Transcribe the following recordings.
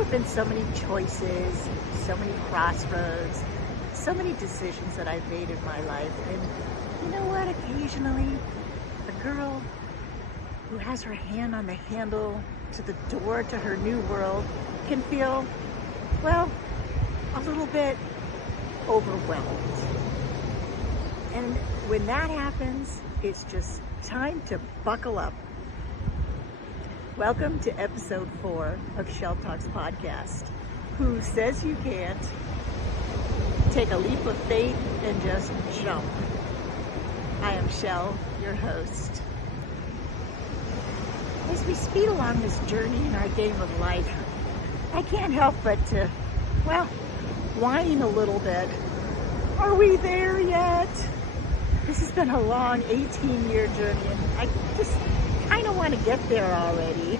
have been so many choices, so many crossroads, so many decisions that I've made in my life. And you know what? Occasionally, a girl who has her hand on the handle to the door to her new world can feel, well, a little bit overwhelmed. And when that happens, it's just time to buckle up. Welcome to episode 4 of ChelleTalks Podcast. Who says you can't? Take a leap of faith and just jump. I am Chelle, your host. As we speed along this journey in our game of life, I can't help but to, whine a little bit. Are we there yet? This has been a long 18-year journey, and I just kind of want to get there already.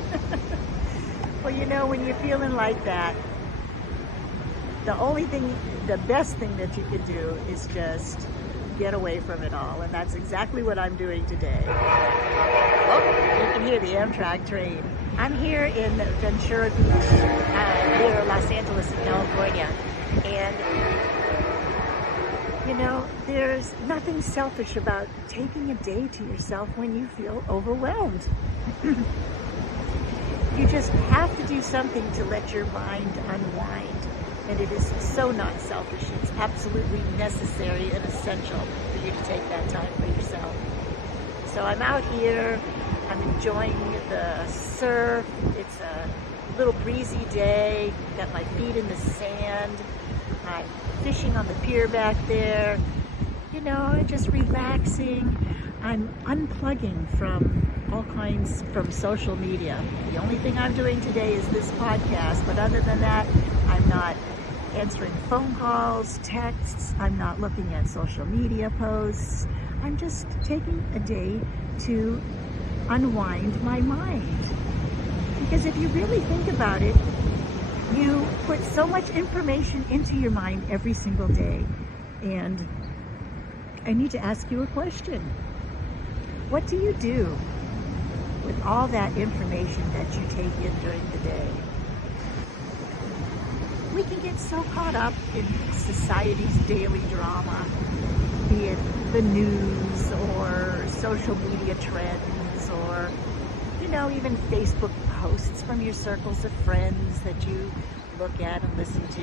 Well, you know, when you're feeling like that, the best thing that you can do is just get away from it all, and that's exactly what I'm doing today. Oh, you can hear the Amtrak train. I'm here in Ventura Beach, near Los Angeles, California, and you know, there's nothing selfish about taking a day to yourself when you feel overwhelmed. You just have to do something to let your mind unwind. And it is so not selfish. It's absolutely necessary and essential for you to take that time for yourself. So I'm out here. I'm enjoying the surf. It's a little breezy day. Got my feet in the sand. I'm fishing on the pier back there, you know, just relaxing. I'm unplugging from all kinds from social media. The only thing I'm doing today is this podcast, but other than that, I'm not answering phone calls, texts, I'm not looking at social media posts. I'm just taking a day to unwind my mind. Because if you really think about it, you put so much information into your mind every single day. And I need to ask you a question. What do you do with all that information that you take in during the day? We can get so caught up in society's daily drama, be it the news or social media trends or, you know, even Facebook posts from your circles of friends that you look at and listen to,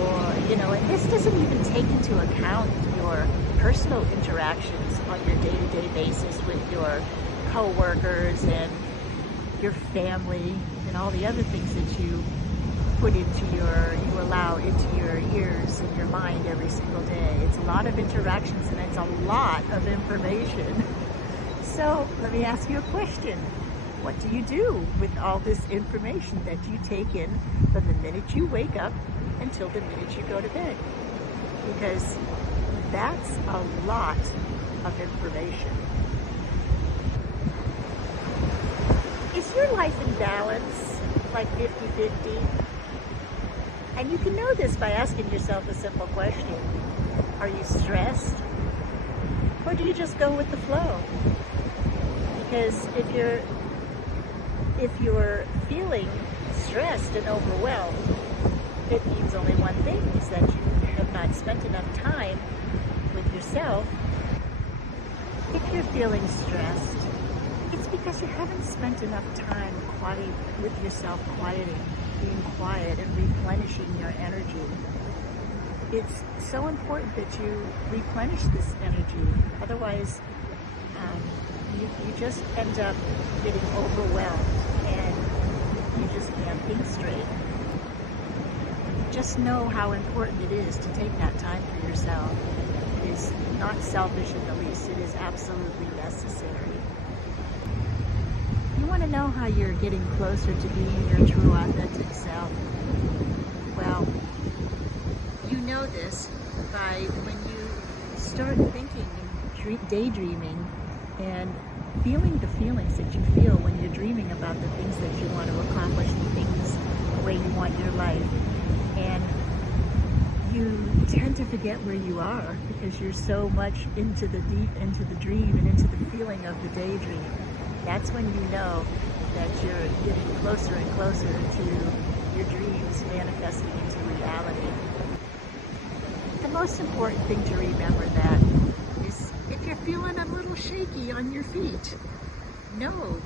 or, you know, and this doesn't even take into account your personal interactions on your day-to-day basis with your co-workers and your family and all the other things that you allow into your ears and your mind every single day. It's a lot of interactions and it's a lot of information. So let me ask you a question. What do you do with all this information that you take in from the minute you wake up until the minute you go to bed? Because that's a lot of information. Is your life in balance, like 50-50? And you can know this by asking yourself a simple question. Are you stressed? Or do you just go with the flow? Because if you're feeling stressed and overwhelmed, it means only one thing, is that you have not spent enough time with yourself. If you're feeling stressed, it's because you haven't spent enough time with yourself, being quiet and replenishing your energy. It's so important that you replenish this energy. Otherwise, you just end up getting overwhelmed and you just can't think straight. Just know how important it is to take that time for yourself. It is not selfish in the least. It is absolutely necessary. You want to know how you're getting closer to being your true authentic self? Well, you know this by when you start thinking and daydreaming and feeling the feelings that you feel when you're dreaming about the things that you want to accomplish, the things, the way you want your life. And you tend to forget where you are because you're so much into the dream and into the feeling of the daydream. That's when you know that you're getting closer and closer to your dreams manifesting into reality. The most important thing to remember that is if you're feeling a little shaky on your feet, know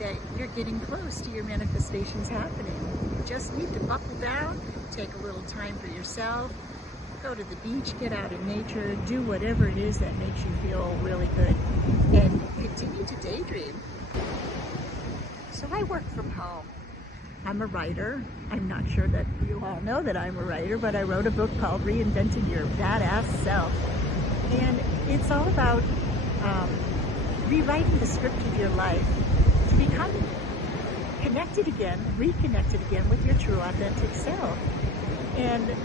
that you're getting close to your manifestations happening. You just need to buckle down, take a little time for yourself, go to the beach, get out in nature, do whatever it is that makes you feel really good, and continue to daydream. So I work from home. I'm a writer. I'm not sure that you all know that I'm a writer, but I wrote a book called Reinventing Your Badass Self. And it's all about rewriting the script of your life to become reconnected again with your true authentic self. And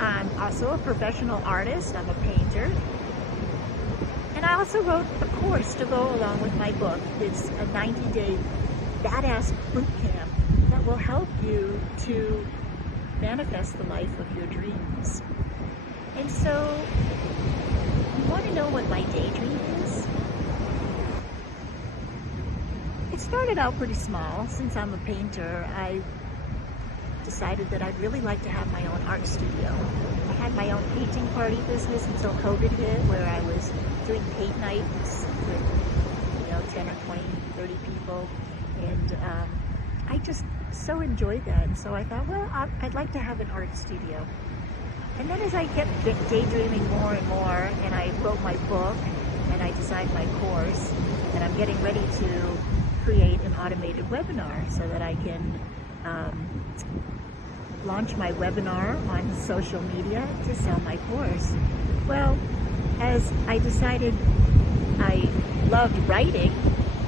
I'm also a professional artist. I'm a painter. And I also wrote a course to go along with my book. It's a 90-day badass boot camp that will help you to manifest the life of your dreams. And so, you want to know what my daydream is? It started out pretty small. Since I'm a painter, I decided that I'd really like to have my own art studio. I had my own painting party business until COVID hit, where I was doing paint nights with 10 or 20, 30 people. And I just so enjoyed that. And so I thought, well, I'd like to have an art studio. And then as I kept daydreaming more and more, and I wrote my book, and I designed my course, and I'm getting ready to create an automated webinar so that I can launch my webinar on social media to sell my course. Well, as I decided I loved writing,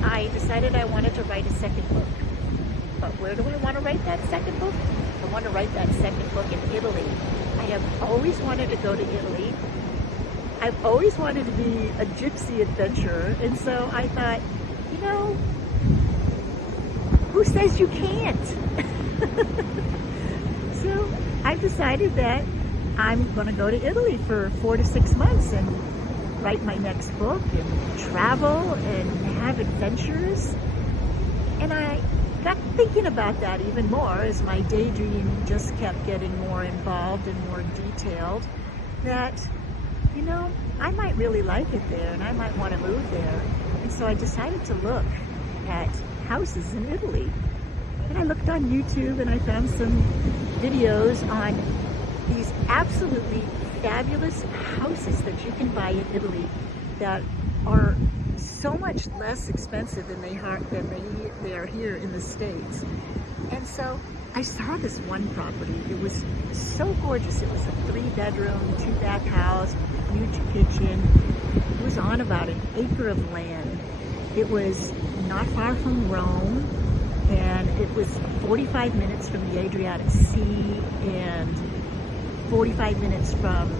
I decided I wanted to write a second book. But where do I want to write that second book? I want to write that second book in Italy. I have always wanted to go to Italy. I've always wanted to be a gypsy adventurer. And so I thought, who says you can't? So I've decided that I'm going to go to Italy for 4 to 6 months and write my next book and travel and have adventures. And I got thinking about that even more as my daydream just kept getting more involved and more detailed, that, I might really like it there and I might want to move there. And so I decided to look at houses in Italy. And I looked on YouTube and I found some videos on these absolutely fabulous houses that you can buy in Italy that are so much less expensive than they are here in the States. And so I saw this one property. It was so gorgeous. It was a 3-bedroom, 2-bath house, huge kitchen. It was on about an acre of land. It was not far from Rome, and it was 45 minutes from the Adriatic Sea and 45 minutes from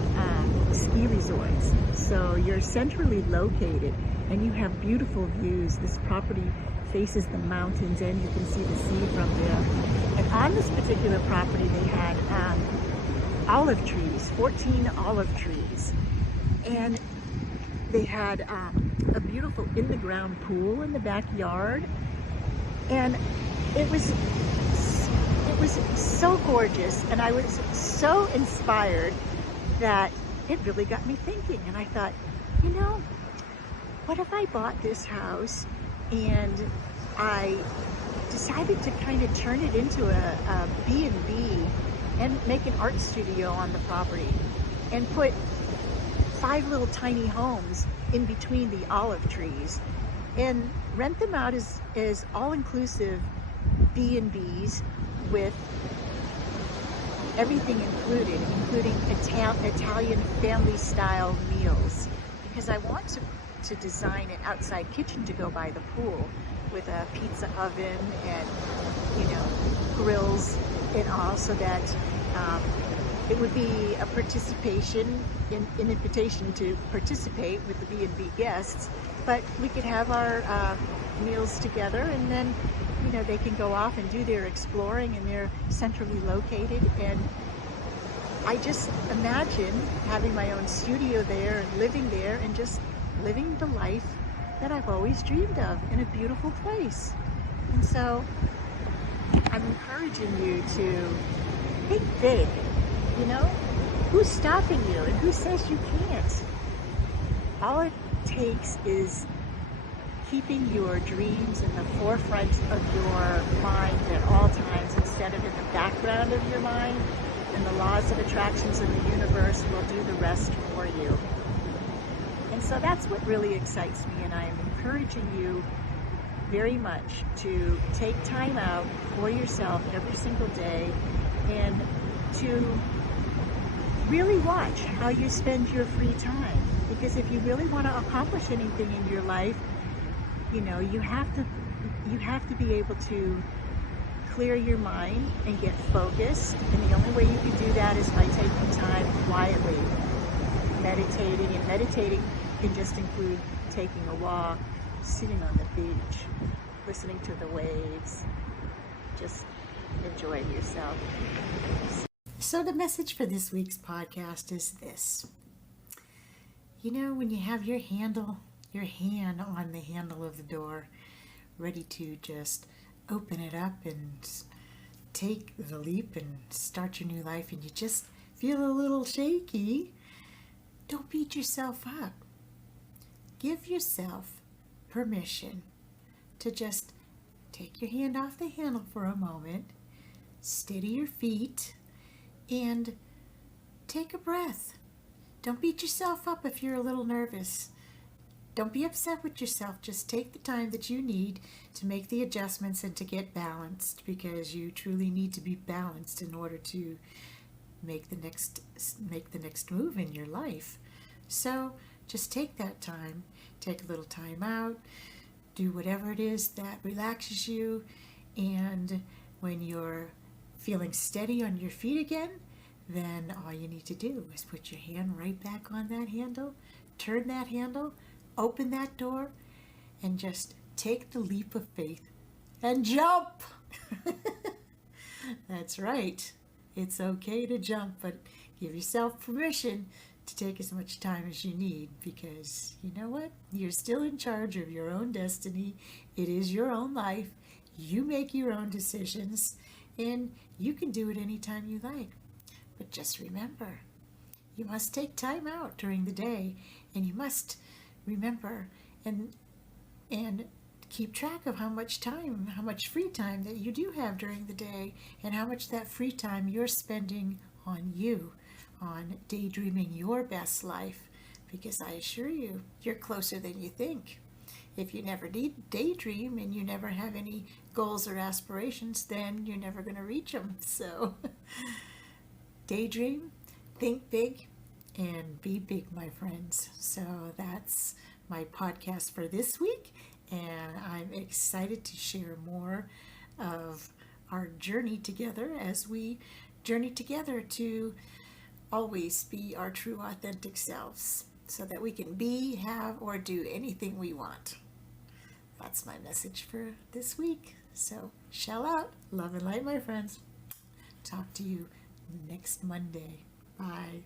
ski resorts. So you're centrally located and you have beautiful views. This property faces the mountains and you can see the sea from there. And on this particular property they had olive trees, 14 olive trees. And they had a beautiful in-the-ground pool in the backyard. And it was so gorgeous, and I was so inspired that it really got me thinking. And I thought, what if I bought this house and I decided to kind of turn it into a B&B and make an art studio on the property and put 5 little tiny homes in between the olive trees and rent them out as all-inclusive B&Bs with everything included, including Italian family-style meals, because I want to design an outside kitchen to go by the pool with a pizza oven and grills and all, so that it would be a participation, an invitation to participate with the B&B guests, but we could have our meals together, and then they can go off and do their exploring, and they're centrally located. And I just imagine having my own studio there and living there and just living the life that I've always dreamed of in a beautiful place. And so I'm encouraging you to think big. You know, who's stopping you and who says you can't? All it takes is keeping your dreams in the forefront of your mind at all times instead of in the background of your mind, and the laws of attractions in the universe will do the rest for you. And so that's what really excites me, and I am encouraging you very much to take time out for yourself every single day and to really watch how you spend your free time. Because if you really want to accomplish anything in your life, you know, you have to be able to clear your mind and get focused. And the only way you can do that is by taking time quietly, meditating. And meditating can just include taking a walk, sitting on the beach, listening to the waves, just enjoying yourself. So the message for this week's podcast is this. You know, when you have your hand on the handle of the door, ready to just open it up and take the leap and start your new life, and you just feel a little shaky, don't beat yourself up. Give yourself permission to just take your hand off the handle for a moment, steady your feet, and take a breath. Don't beat yourself up if you're a little nervous. Don't be upset with yourself. Just take the time that you need to make the adjustments and to get balanced, because you truly need to be balanced in order to make the next move in your life. So just take that time, take a little time out, do whatever it is that relaxes you, and when you're feeling steady on your feet again, then all you need to do is put your hand right back on that handle, turn that handle, open that door, and just take the leap of faith and jump. That's right. It's okay to jump, but give yourself permission to take as much time as you need, because you know what? You're still in charge of your own destiny. It is your own life. You make your own decisions, and you can do it anytime you like. But just remember, you must take time out during the day, and you must remember and keep track of how much free time that you do have during the day, and how much that free time you're spending on you, on daydreaming your best life, because I assure you, you're closer than you think. If you never daydream and you never have any goals or aspirations, then you're never going to reach them. So daydream, think big, and be big, my friends. So that's my podcast for this week, and I'm excited to share more of our journey together as we journey together to always be our true authentic selves, so that we can be, have, or do anything we want. That's my message for this week. So shell out, love and light, my friends. Talk to you next Monday. Bye.